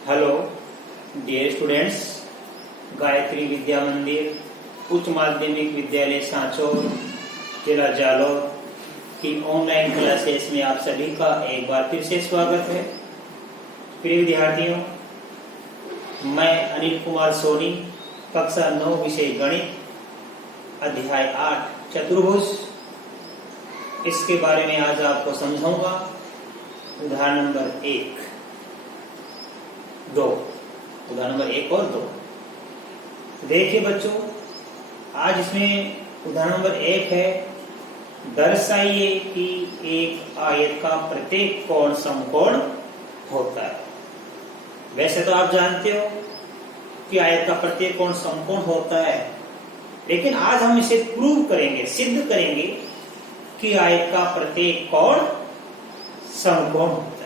Hello dear students, Gayatri विद्या मंदिर उच्च माध्यमिक विद्यालय सांचौर जिला जालौर की ऑनलाइन क्लासेस में आप सभी का एक बार फिर से स्वागत है। प्रिय विद्यार्थियों, मैं अनिल कुमार सोनी, कक्षा 9 विषय गणित, अध्याय 8 चतुर्भुज, इसके बारे में आज आपको समझाऊंगा। उदाहरण नंबर 1 2, उदाहरण नंबर 1 और 2। देखिए बच्चों, आज इसमें उदाहरण नंबर 1 है, दर्शाइए कि एक आयत का प्रत्येक कोण समकोण होता है। वैसे तो आप जानते हो कि आयत का प्रत्येक कोण समकोण होता है, लेकिन आज हम इसे प्रूव करेंगे, सिद्ध करेंगे कि आयत का प्रत्येक कोण समकोण होता है।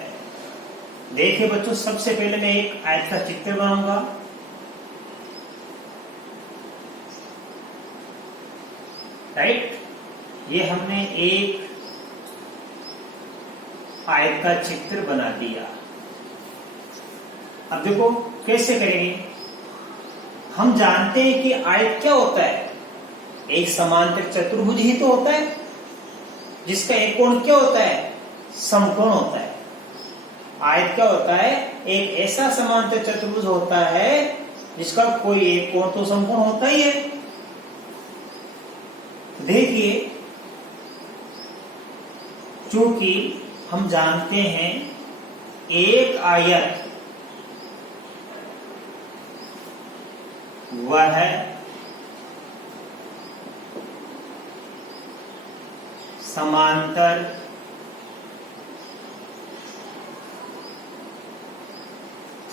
देखिए बच्चों, सबसे पहले मैं एक आयत का चित्र बनाऊंगा। राइट, ये हमने एक आयत का चित्र बना दिया। अब देखो कैसे करेंगे। हम जानते हैं कि आयत क्या होता है, एक समांतर चतुर्भुज ही तो होता है, जिसका एक कोण क्या होता है, समकोण होता है। आयत क्या होता है, एक ऐसा समांतर चतुर्भुज होता है जिसका कोई एक कोण तो समकोण होता ही है। देखिए, चूंकि हम जानते हैं एक आयत वह समांतर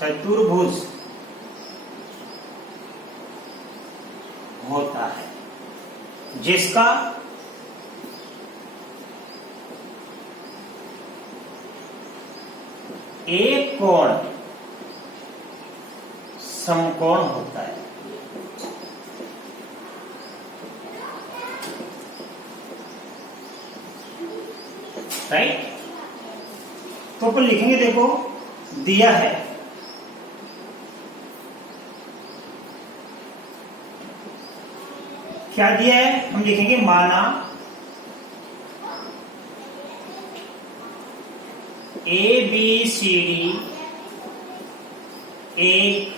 चतुर्भुज होता है जिसका एक कोण समकोण होता है। राइट, तो अपन लिखेंगे, देखो दिया है क्या दिया है, हम लिखेंगे माना ABCD एक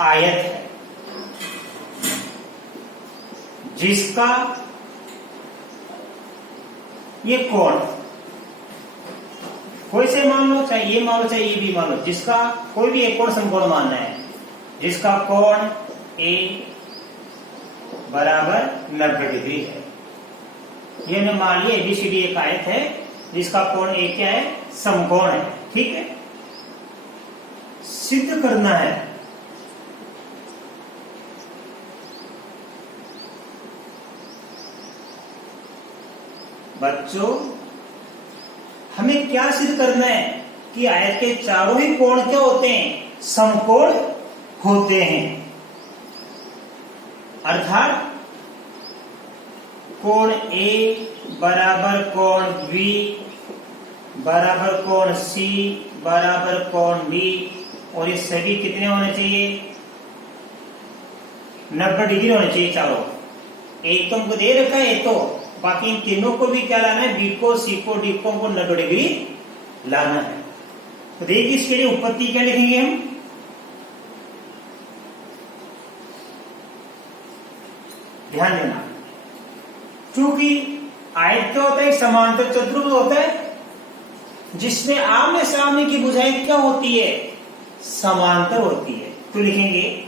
आयत है जिसका ये कोण कोई से मान लो, चाहे ये मान लो चाहे ये भी मान लो, जिसका कोई भी एक कोण समकोण मानना है, जिसका कोण A बराबर 90 डिग्री है। ये हमने मान लिया ABCD एक आयत है जिसका कोण A क्या है, समकोण है। ठीक है, सिद्ध करना है बच्चों, हमें क्या सिद्ध करना है कि आयत के चारों ही कोण क्या होते हैं, समकोण होते हैं। अर्थात कोण A बराबर कोण B बराबर कोण C बराबर कोण B, और ये सभी कितने होने चाहिए, 90 डिग्री होने चाहिए चारों। एक तो हमको दे रखा है, तो बाकी इन तीनों को भी क्या लाना है, B को, C को, D को 90 डिग्री लाना है। तो देखिए, इसके लिए उत्पत्ति क्या लिखेंगे हम, ध्यान देना। क्योंकि आयत क्या होता है, एक समांतर चतुर्भुज होता है जिसमें आमने सामने की भुजाएं क्या होती है, समांतर होती है। तो लिखेंगे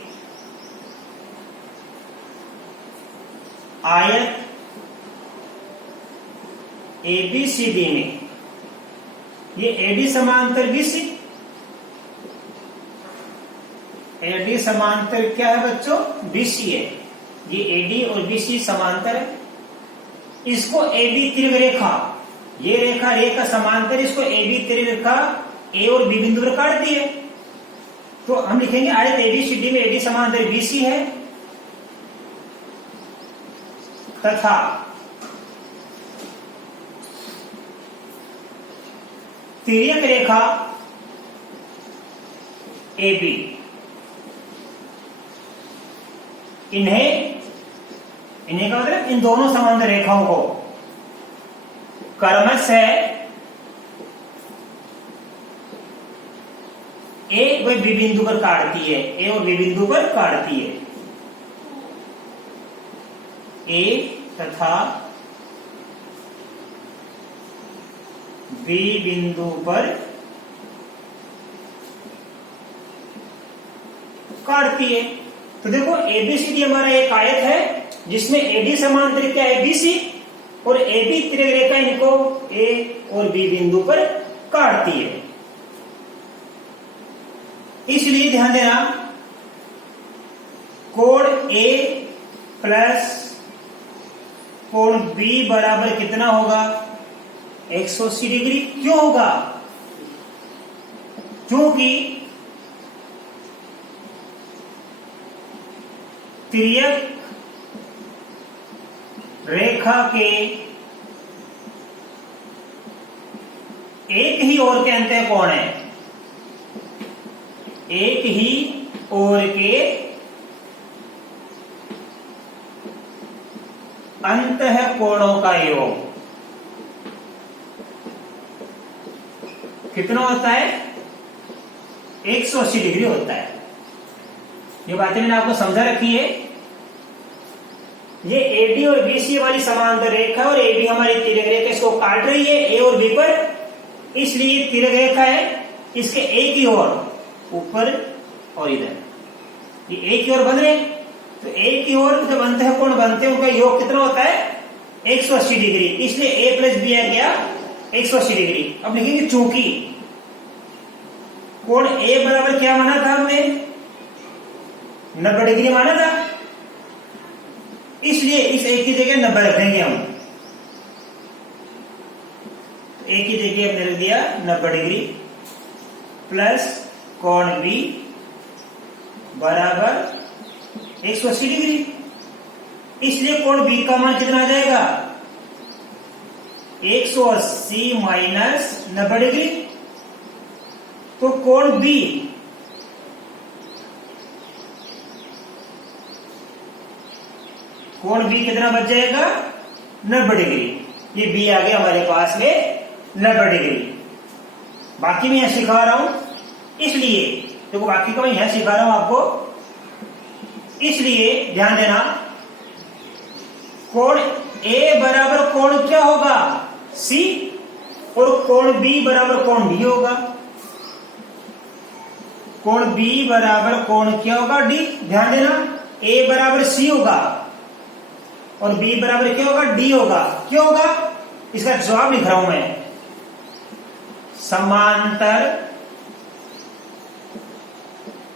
आयत ABCD में ये AD समांतर BC, AD समांतर क्या है बच्चों, BC है। ये AD और BC समांतर है। इसको AB तिर्घ रेखा, ये रेखा रेखा समांतर, इसको AB तिर्घ रेखा A और B बिंदु पर काटती है। तो हम लिखेंगे आयत ABCD में AD समांतर BC है तथा तिर्यक रेखा AB, इन्हें का मतलब इन दोनों समांतर रेखाओं को क्रमशः ए व बी बिंदु पर काटती है, ए और बी बिंदु पर काटती है। ए तथा बी बिंदु पर काटती है। तो देखो एबीसीडी हमारा एक आयत है जिसमें एडी समांतर क्या है बीसी, और एबी तिर्यक रेखा इनको ए और बी बिंदु पर काटती है। इसलिए ध्यान देना, कोण ए प्लस कोण बी बराबर कितना होगा? 180 डिग्री। क्यों होगा? क्योंकि तिर्यक रेखा के एक ही ओर के अंत कोण है, एक ही ओर के अंतः कोणों का योग कितना होता है? 180 डिग्री होता है। ये बातें मैंने आपको समझा रखी है। ये एडी और बीसी वाली समांतर रेखा और एबी हमारी तिर्यक रेखा इसको काट रही है ए और बी पर, इसलिए तिर्यक रेखा है, इसके एक ही ओर ऊपर और इधर ये एक ही ओर बन रहे, तो एक ही ओर जब अंतः कोण बनते हैं उनका योग कितना होता है? 180 डिग्री। इसलिए ए प्लस बी आ गया 180 डिग्री। अब लिखेंगे चूंकि कोण ए बराबर क्या माना था हमने? 90 डिग्री माना था, इसलिए इस एक की जगह 90 रख देंगे हम। एक की जगह हमने रख दिया 90 डिग्री प्लस कोण बी बराबर 180 डिग्री। इसलिए कोण बी का मान कितना आ जाएगा? 180 माइनस 90 डिग्री। तो कोण बी कितना बच जाएगा? 90 डिग्री। ये बी आ गया हमारे पास में 90 डिग्री। बाकी मैं यहां सिखा रहा हूं, इसलिए देखो बाकी का मैं यहां सिखा रहा हूं आपको, इसलिए ध्यान देना, कोण ए बराबर कोण क्या होगा? सी, और कोण बी बराबर कोण डी होगा। कोण बी बराबर कोण क्या होगा? डी। ध्यान देना, ए बराबर सी होगा और बी बराबर क्या होगा? डी होगा। क्यों होगा? इसका जवाब लिख रहा हूं मैं। समांतर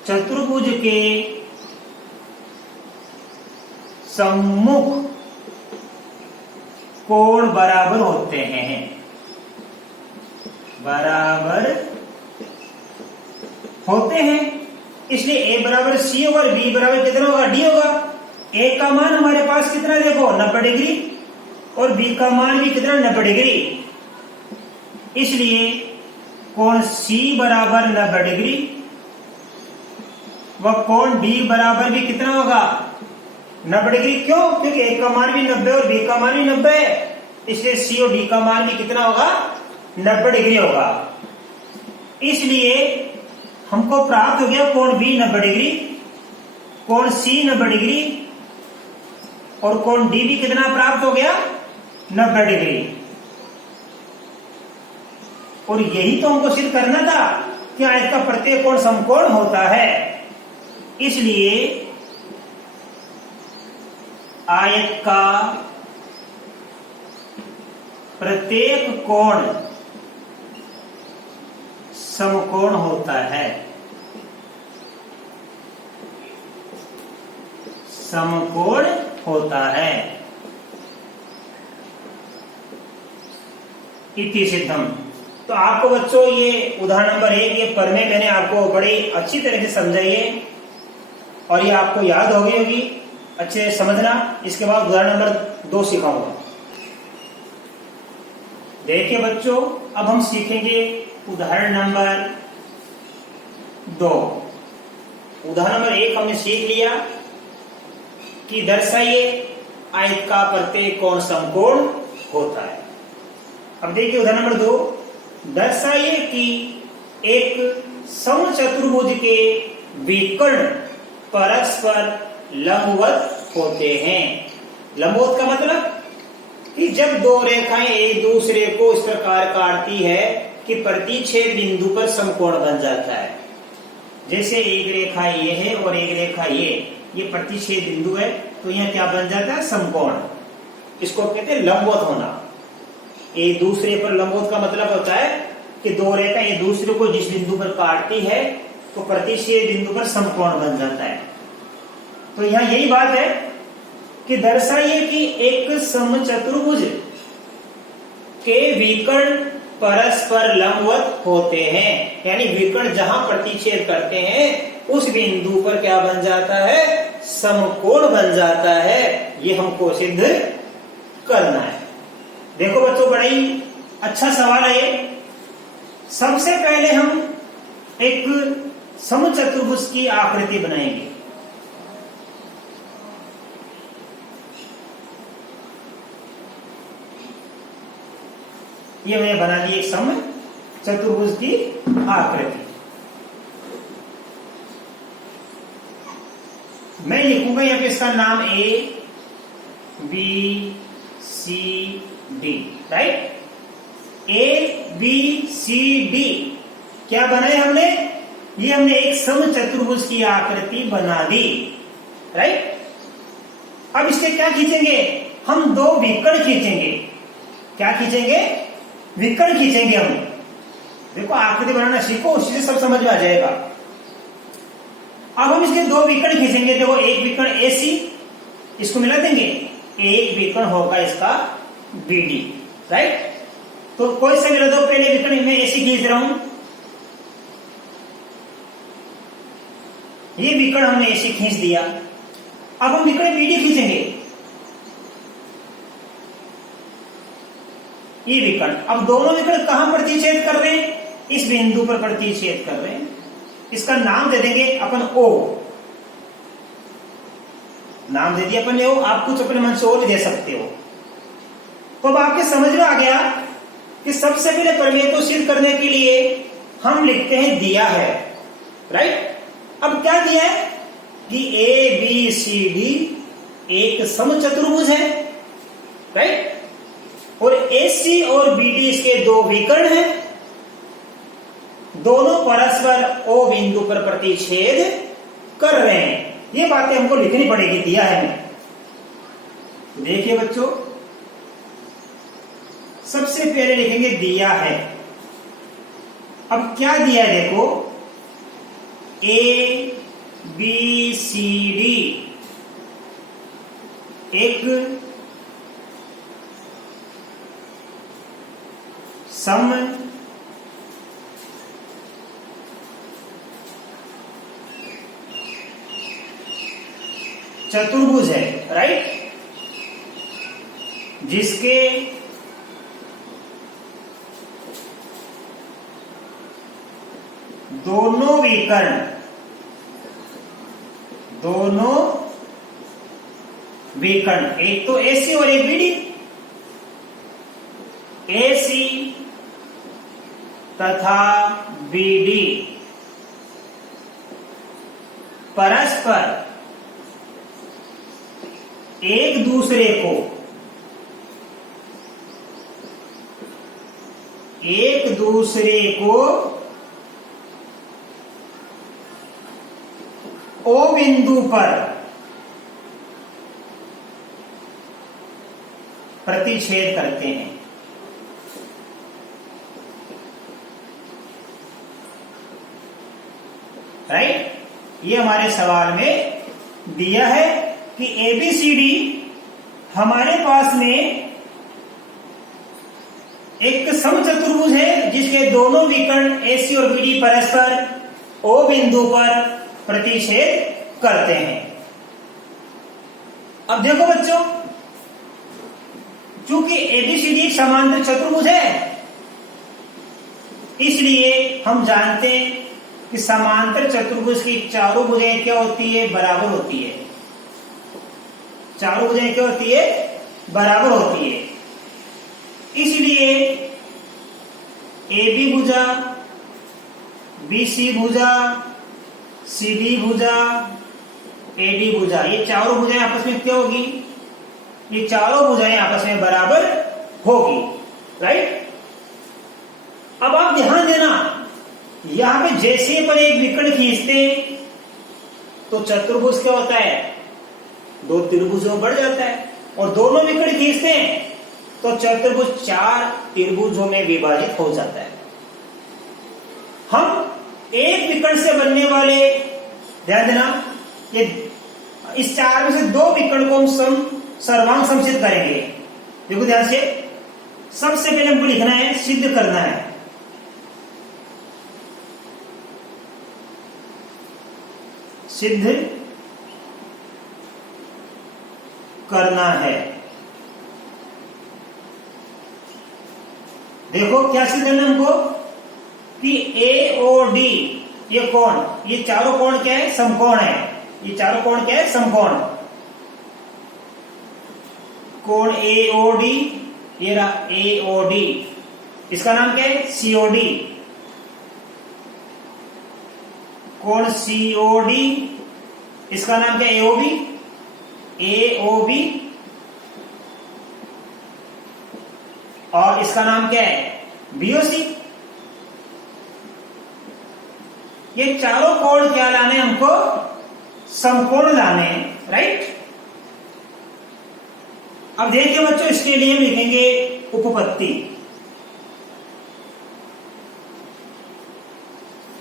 चतुर्भुज के सम्मुख कोण बराबर होते हैं, बराबर होते हैं। इसलिए ए बराबर सी होगा और बी बराबर कितना होगा? डी होगा। ए का मान हमारे पास कितना देखो 90 डिग्री और बी का मान भी कितना 90 डिग्री। इसलिए कोण सी बराबर 90 डिग्री व कोण डी बराबर भी कितना होगा? 90 डिग्री। क्यों? क्योंकि ए का मान भी 90 और बी का मान भी 90 है, इसलिए सी और डी का मान भी कितना होगा? 90 डिग्री होगा। इसलिए हमको प्राप्त हो गया कोण बी 90 डिग्री, कोण सी 90 डिग्री और कोण डी भी कितना प्राप्त हो गया? 90 डिग्री। और यही तो हमको सिद्ध करना था कि आयत का प्रत्येक कोण समकोण होता है। इसलिए आयत का प्रत्येक कोण समकोण होता है, समकोण होता है। इति सिद्धम। तो आपको बच्चों ये उदाहरण नंबर 1 ये प्रमेय मैंने आपको बड़ी अच्छी तरह से समझाई है और ये आपको याद हो गई होगी, अच्छे से समझना। इसके बाद उदाहरण नंबर 2 सिखाऊंगा। देखिए बच्चों, अब हम सीखेंगे उदाहरण नंबर 2। उदाहरण नंबर 1 हमने सीख लिया कि दर्शाइए आयत का प्रत्येक कोण समकोण होता है। अब देखिए उदाहरण नंबर 2, दर्शाइए कि एक समचतुर्भुज के विकर्ण परस्पर लंबवत होते हैं। लंबवत का मतलब कि जब दो रेखाएं एक दूसरे को इस प्रकार काटती है कि प्रतिच्छेद बिंदु पर समकोण बन जाता है। जैसे एक रेखा ये है और एक रेखा ये प्रतिच्छेद बिंदु है, तो यह क्या बन जाता है? समकोण। इसको कहते हैं लंबवत होना। एक दूसरे पर लंबवत का मतलब होता है कि दो रेखा एक दूसरे को जिस बिंदु पर काटती है तो प्रतिच्छेद बिंदु पर समकोण बन जाता है। तो यहाँ यही बात है कि दर्शाइए कि एक समचतुर्भुज के विकर्ण परस्पर लंबवत होते हैं, यानी विकर्ण जहां प्रतिच्छेद करते हैं उस बिंदु पर क्या बन जाता है? समकोण बन जाता है। ये हमको सिद्ध करना है। देखो बच्चों, बड़ा ही अच्छा सवाल है ये। सबसे पहले हम एक समचतुर्भुज की आकृति बनाएंगे। ये मैंने बना दी एक समचतुर्भुज की आकृति। मैं लिखूंगा यहाँ पे इसका नाम A B C D, right? A B C D क्या बनाए हमने? ये हमने एक समचतुर्भुज की आकृति बना दी, राइट? अब इसके क्या खींचेंगे? हम दो विकर्ण खींचेंगे। क्या खींचेंगे? विकर्ण खींचेंगे हम। देखो आकृति बनाना सीखो, उससे सब समझ में आ जाएगा। अब हम इसके दो विकर्ण खींचेंगे। देखो एक विकर्ण AC, इसको मिला देंगे। एक विकर्ण होगा इसका BD, राइट? तो कोई सा मिला दो। पहले विकर्ण में AC खींच रहा हूं। ये विकर्ण हमने AC खींच दिया। अब हम विकर्ण BD खींचेंगे। ये विकर्ण, अब दोनों विकर्ण कहां प्रतिच्छेद कर रहे हैं? इस बिंदु पर प्रतिच्छेद कर रहे हैं। इसका नाम दे देंगे अपन O। नाम दे दिया अपन ने O। आप कुछ अपने मन से और दे सकते हो। तो अब आपके समझ में आ गया कि सबसे पहले प्रमेय को सिद्ध करने के लिए हम लिखते हैं दिया है, राइट? अब क्या दिया है कि ABCD एक समचतुर्भुज है, राइट? और AC और BD इसके दो विकर्ण हैं। दोनों परस्पर O बिंदु पर प्रतिच्छेद कर रहे हैं। ये बातें हमको लिखनी पड़ेगी, दिया है हमें। देखिए बच्चों, सबसे पहले लिखेंगे दिया है। अब क्या दिया है? देखो ABCD एक सम चतुर्भुज है, राइट? जिसके दोनों विकर्ण एक तो AC और एक BD, AC तथा BD परस्पर एक दूसरे को O बिंदु पर प्रतिच्छेद करते हैं, राइट? ये हमारे सवाल में दिया है कि ABCD हमारे पास में एक समचतुर्भुज है जिसके दोनों विकर्ण AC और BD परस्पर O बिंदु पर प्रतिच्छेद करते हैं। अब देखो बच्चों, चूंकि ABCD एक समांतर चतुर्भुज है, इसलिए हम जानते हैं कि समांतर चतुर्भुज की चारों भुजाएं क्या होती है, बराबर होती है। चारों भुजाएं क्या होती है, बराबर होती है। इसलिए ए बी भुजा, बी सी भुजा, सी डी भुजा, ए डी भुजा, ये चारों भुजाएं आपस में क्या होगी, ये चारों भुजाएं आपस में बराबर होगी, राइट। अब आप ध्यान देना, यहां पे जैसे पर एक विकर्ण खींचते तो चतुर्भुज क्या होता है, दो त्रिभुजों बढ़ जाता है, और दोनों विकर्ण खींचते हैं तो चतुर्भुज चार त्रिभुजों में विभाजित हो जाता है। हम एक विकर्ण से बनने वाले, ध्यान देना, ये इस चार में से दो विकर्ण को हम सर्वांग समसिद्ध करेंगे। देखो ध्यान से, सबसे पहले हमको लिखना है, सिद्ध करना है। सिद्ध करना है। देखो क्या सिद्ध करना हमको कि ए ओ डी ये कोण, ये चारों कोण क्या है, समकोण है। ये चारों कोण क्या है, समकोण। कोण ए ओ डी, ये रहा ए ओ डी, इसका नाम क्या है, सी ओ डी। कोण सी ओ डी, इसका नाम क्या है, ए ओ बी। ए ओ बी, और इसका नाम क्या है, बी ओ सी। ये चारों कोण क्या लाने हमको, समकोण लाने, राइट। अब देखिए बच्चों, इसके लिए हम लिखेंगे उपपत्ति।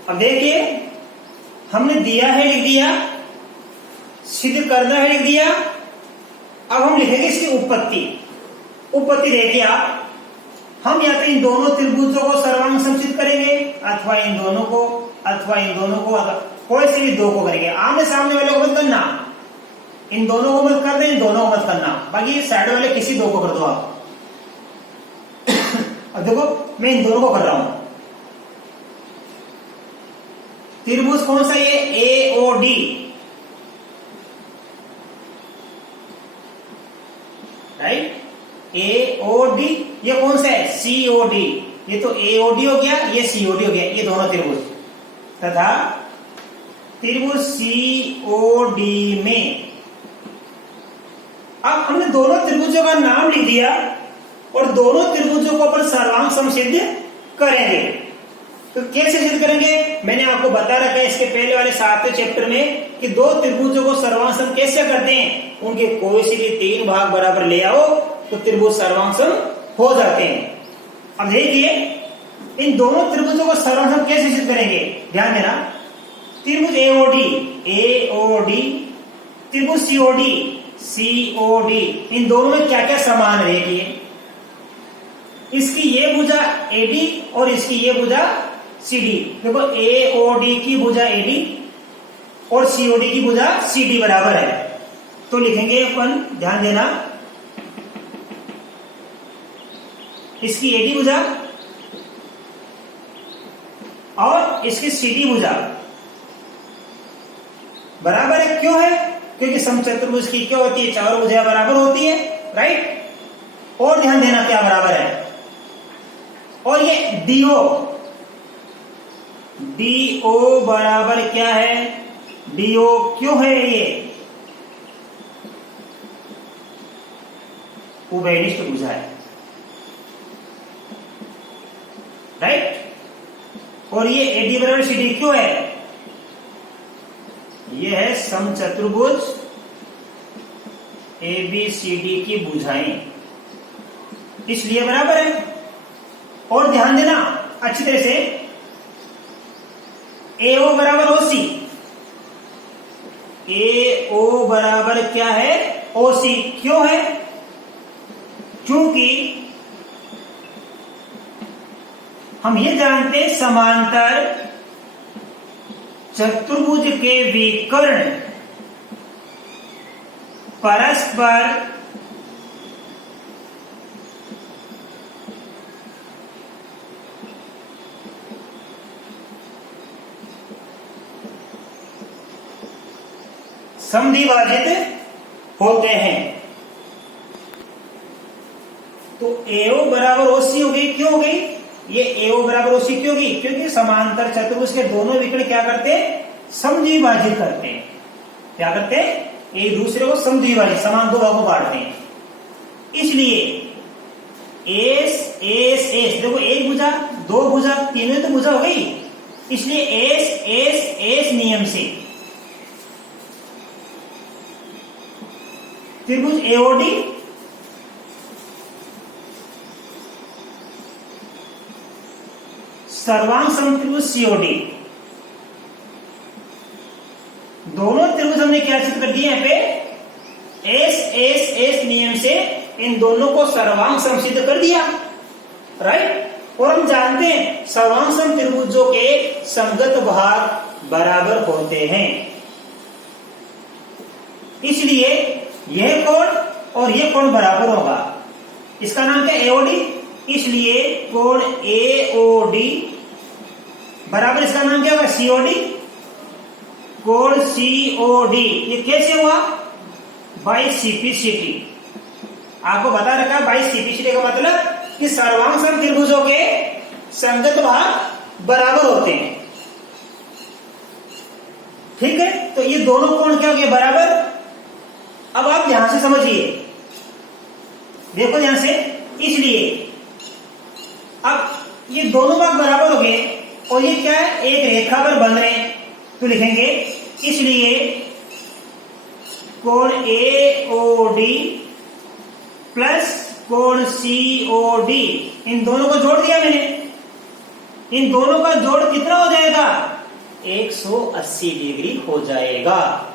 अब देखिए, हमने दिया है लिख दिया, सिद्ध करना है लिख दिया। अब हम लिखेंगे इसकी उपपत्ति। उपपत्ति देखिए आप, हम या तो इन दोनों त्रिभुजों को सर्वांग समसिद्ध करेंगे, अथवा इन दोनों को, अथवा इन दोनों को, कोई से भी दो को करेंगे। आमने सामने वाले को मत करना, इन दोनों को मत कर दे, इन दोनों को मत करना, बाकी साइड वाले किसी दो को कर दो आप। अब देखो मैं इन दोनों को कर रहा हूं। त्रिभुज कौन सा, ये ए ओ डी, राइट। ए ओ डी, ये कौन सा है, सी ओ डी। ये तो ए ओ डी हो गया, ये सी ओ डी हो गया, ये दोनों त्रिभुज। तथा त्रिभुज सी ओ डी में अब हमने दोनों त्रिभुजों का नाम लिख दिया और दोनों त्रिभुजों को अपन सर्वांग समसिद्ध करेंगे। तो कैसे सिद्ध करेंगे, मैंने आपको बता रखा है इसके पहले वाले 7वें चैप्टर में कि दो त्रिभुजों को सर्वांग सम कैसे करते हैं। उनके कोई से भी 3 भाग बराबर ले आओ तो त्रिभुज सर्वांग सम हो जाते हैं। अब देखिए इन दोनों त्रिभुजों को सर्वांग सम कैसे सिद्ध करेंगे, ध्यान देना। त्रिभुज ए ओ डी, त्रिभुज सी ओ डी, इन दोनों में क्या क्या समान है देखिए। इसकी ये भुजा एडी और इसकी ये भुजा सीडी। देखो ए ओ डी की भुजा एडी और सी ओ डी की भुजा सीडी बराबर है। तो लिखेंगे अपन, ध्यान देना, इसकी एडी भुजा और इसकी सीडी भुजा बराबर है। क्यों है, क्योंकि समचतुर्भुज की क्या होती है, चारों भुजाएं बराबर होती है, राइट। और ध्यान देना क्या बराबर है, और ये डीओ बराबर क्या है, डीओ क्यों है, ये उभयनिष्ठ भुजा है, राइट। और ये एडी बराबर सीडी क्यों है, ये है समचतुर्भुज ए बी सी डी की भुजाएं, इसलिए बराबर है। और ध्यान देना अच्छी तरह से, AO बराबर OC, AO बराबर क्या है, OC। क्यों है, क्योंकि हम ये जानते हैं समांतर चतुर्भुज के विकर्ण परस्पर समद्विभाजित होते हैं। तो AO बराबर OC हो गई। क्यों हो गई ये AO बराबर OC? क्यों होगी? क्योंकि समांतर चतुर्भुज के दोनों विकर्ण क्या करते हैं? समद्विभाजित करते हैं। क्या करते हैं? एक दूसरे को समद्विभाजित, समान दो भागों बांटते हैं। इसलिए एस एस एस, देखो एक भुजा, दो भुजा, तीनों तो भुजा हो गई। इसलिए एस एस एस नियम से त्रिभुज AOD सर्वांग समत्रिभुज COD, दोनों त्रिभुज हमने क्या सिद्ध कर दिए? यहाँ पे एस एस एस नियम से इन दोनों को सर्वांग सम सिद्ध कर दिया, राइट। और हम जानते हैं सर्वांग सम त्रिभुजों के समगत भाग बराबर होते हैं। इसलिए यह कोण और यह कोण बराबर होगा। इसका नाम क्या? AOD। इसलिए कोण AOD बराबर इसका नाम क्या होगा? COD। कोण COD ये कैसे हुआ? By CPCT। आपको बता रखा है बाई CPCT का मतलब कि सर्वांग सम त्रिभुजों के संगत भाग बराबर होते हैं। ठीक है, तो ये दोनों कोण क्या हो गए? बराबर। अब आप ध्यान से समझिए, देखो ध्यान से। इसलिए अब ये दोनों भाग बराबर हो गए और ये क्या है? एक रेखा पर बन रहे हैं। तो लिखेंगे इसलिए कोण AOD प्लस कोण COD, इन दोनों को जोड़ दिया मैंने। इन दोनों का जोड़ कितना हो जाएगा? 180 डिग्री हो जाएगा।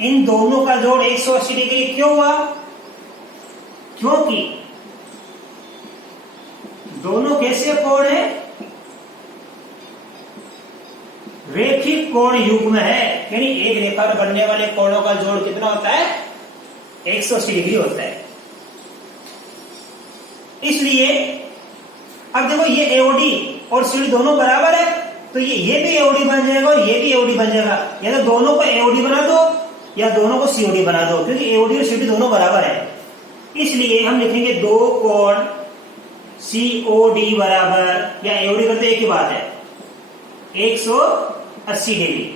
इन दोनों का जोड़ 180 डिग्री क्यों हुआ? क्योंकि दोनों कैसे कोण है? रेखिक कोण युग्म है। यानी एक रेखा पर बनने वाले कोणों का जोड़ कितना होता है? 180 डिग्री होता है। इसलिए अब देखो ये AOD और CD दोनों बराबर है, तो ये भी AOD बन जाएगा और ये भी AOD बन जाएगा। या तो दोनों को AOD बना दो या दोनों को COD बना दो, क्योंकि AOD और CD दोनों बराबर है। इसलिए हम लिखेंगे दो कोण COD बराबर, या AOD करते एक ही बात है, 180 डिग्री।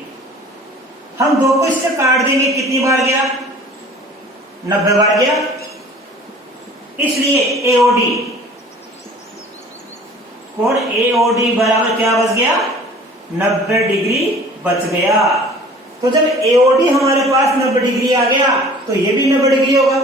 हम दो को इससे काट देंगे, कितनी बार गया? 90 बार गया। इसलिए AOD, कोण AOD बराबर क्या बच गया? 90 डिग्री बच गया। तो जब AOD हमारे पास 90 डिग्री आ गया तो ये भी 90 डिग्री होगा।